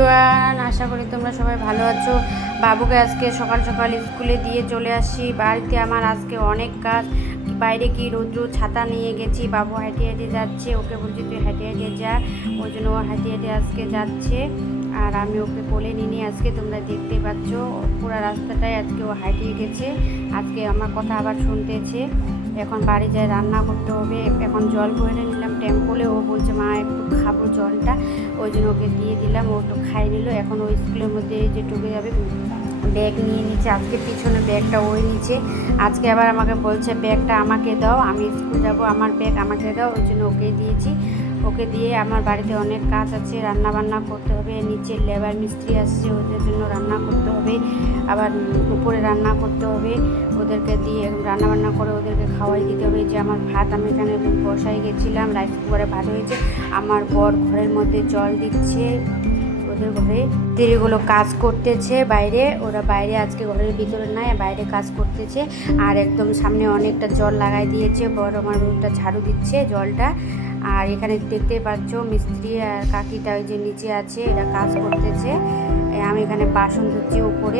আশা করি তোমরা সবাই ভালো আছো। বাবুকে আজকে সকাল সকাল স্কুলে দিয়ে চলে আসি। বাড়িতে আমার আজকে অনেক কাজ। বাইরে কি রৌদ্র, ছাতা নিয়ে গেছি। বাবু হেঁটে হেঁটে যাচ্ছে, ওকে বলছি তুই হেঁটে হেঁটে যা। ওই জন্য ও হেঁটে হেঁটে আজকে যাচ্ছে, আর আমি ওকে কোলে নিয়ে আজকে তোমরা দেখতে পাচ্ছ পুরো রাস্তাটায় আজকে ও হাঁটিয়ে গেছে। আজকে আমার কথা আবার শুনতেছে। এখন বাড়ি যায় রান্না করতে হবে। এখন জল ভরে নিলাম টেম্পলে। ও বলছে মা একটু খাবো জলটা, ওই জন্য ওকে দিয়ে দিলাম। ও একটু খাই নিল। এখন ওই স্কুলের মধ্যে যে ঢুকে যাবে। ব্যাগ নিয়ে নিচ্ছে, আজকে পিছনে ব্যাগটা ওই নিচে। আজকে আবার আমাকে বলছে ব্যাগটা আমাকে দাও, আমি স্কুল যাব, আমার ব্যাগ আমাকে দাও। ওই জন্য ওকে দিয়েছি। ওকে দিয়ে আমার বাড়িতে অনেক কাজ আছে, রান্না বান্না করতে হবে। নিচে লেবার মিস্ত্রি আসছে, ওদের জন্য রান্না করতে হবে। আবার উপরে রান্না করতে হবে। ওদেরকে দিয়ে রান্না বান্না করে ওদেরকে খাওয়াই দিতে হবে। যে আমার ভাত আমি এখানে বসাই গেছিলাম, রাইস কুকারে ভাত হয়েছে। আমার বর ঘরের মধ্যে জল দিচ্ছে, ওদের ঘরে স্ত্রীগুলো কাজ করতেছে বাইরে। ওরা বাইরে আজকে ঘরের ভিতরে নাই, বাইরে কাজ করতেছে। আর একদম সামনে অনেকটা জল লাগাই দিয়েছে। বড় আমার বউটা ঝাড়ু দিচ্ছে জলটা। আর এখানে দেখতেই পাচ্ছ মিস্ত্রি আর কাকিটা ওই যে নিচে আছে, এরা কাজ করতেছে। আমি এখানে বাসন ধুচ্ছি উপরে।